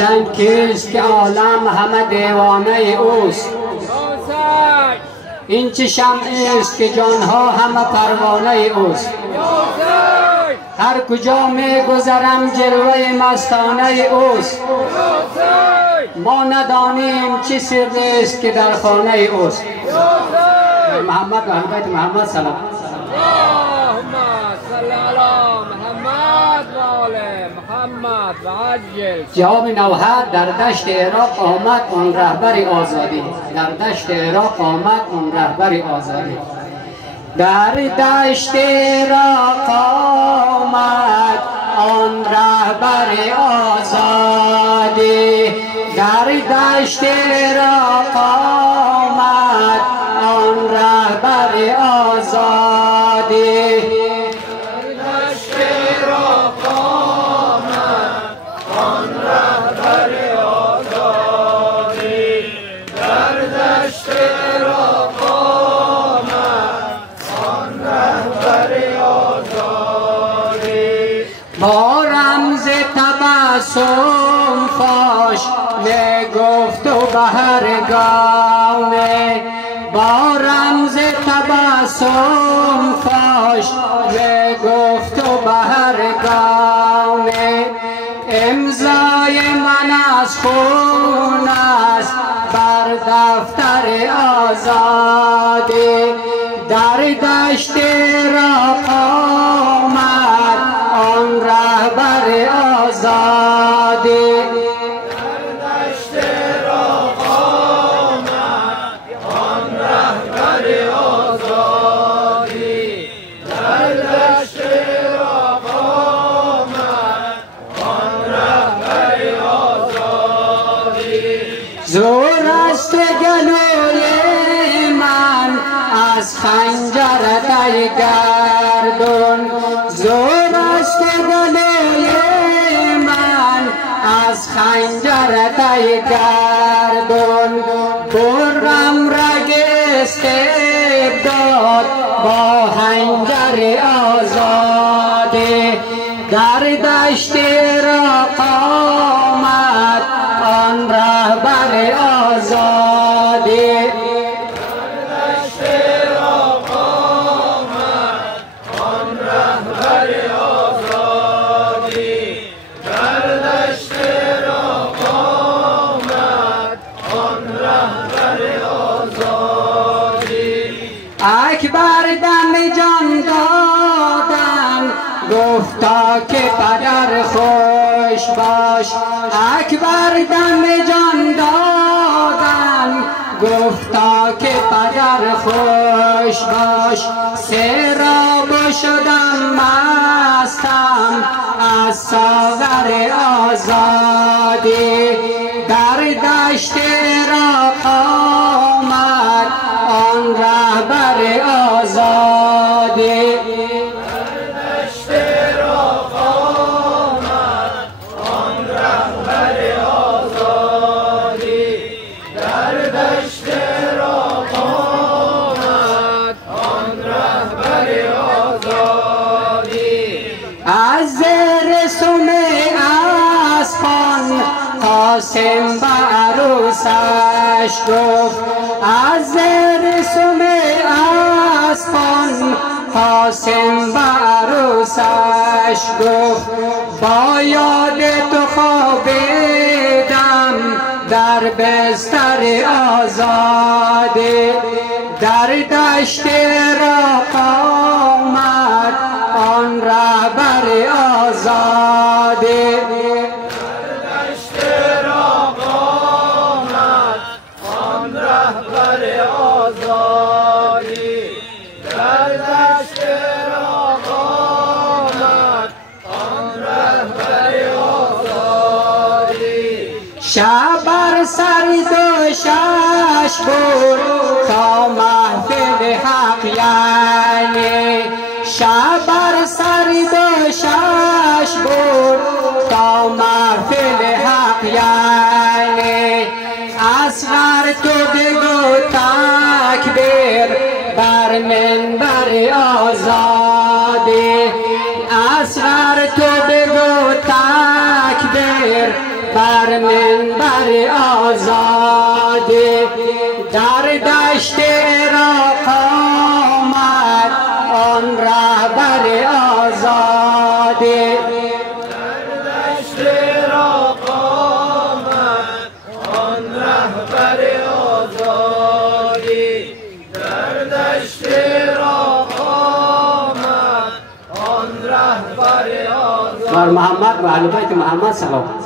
حسین کیست که عالم همه دیوانه اوست؟ این چه شمعی است که جانها همه پروانه اوست؟ هر کجا می گذرم جلوه مستانه اوست. ما ندانیم چه سری است که در خانه اوست. محمد و اهل بیت محمد سلام. اللهم صل علی محمد و آل محمد و عجل. جواب نوحد در دشت عراق آمد اون رهبر آزادی. در دشت عراق آمد اون رهبر آزادی. در دشت عراق آمد آن رهبر آزادی. در دشت عراق آمد آن رهبر آزادی. با رمز تبسم فاش نگفت و بهرگانه. با رمز تبسم فاش نگفت و بهرگانه. امضای من از خون است بر دفتر آزادی. در دشت عراق آمد آن رهبر آزادی. در دشت عراق آمد آن رهبر آزادی. در دشت عراق آمد آن رهبر آزادی. زور است گلوی من از خنجر تی گردون. زور است گلوی من از خنجر تی گردون. برم رگ استبداد با خنجر آزادی. در دشت عراق آمد آن رهبر آزادی. اکبر دم جان دادن گفتا که پدر خوش باش. اکبر دم جان دادن گفتا که پدر خوش باش. سراب شدم مستم از ساغر آزادی. در دشت عراق آمد آن رهبر آزادی. در دشت عراق آمد آن رهبر آزادی. در دشت عراق آمد آن رهبر آزادی. از زیر سم اسپان قاسم به عروسش گفت. از زیر سم اسپان قاسم به عروسش گفت. با یاد تو خوابیدم در بستر آزادی. در دشت عراق آمد آن رهبر آزادی. در دشت عراق آمد آن رهبر آزادی. شب بر سر دوشش بود تا محفل حق یعنی. شب بر سر دوشش بود تا محفل حق یعنی. اصغر تو بگو تکبیر بر منبر آزادی. اصغر تو بگو تکبیر بر منبر آزادی در دشت عراق آمد آن رهبر آزادی در دشت عراق آمد آن رهبر آزادی در دشت عراق آمد آن رهبر آزادی بر محمد و اهل بیت محمد سلام.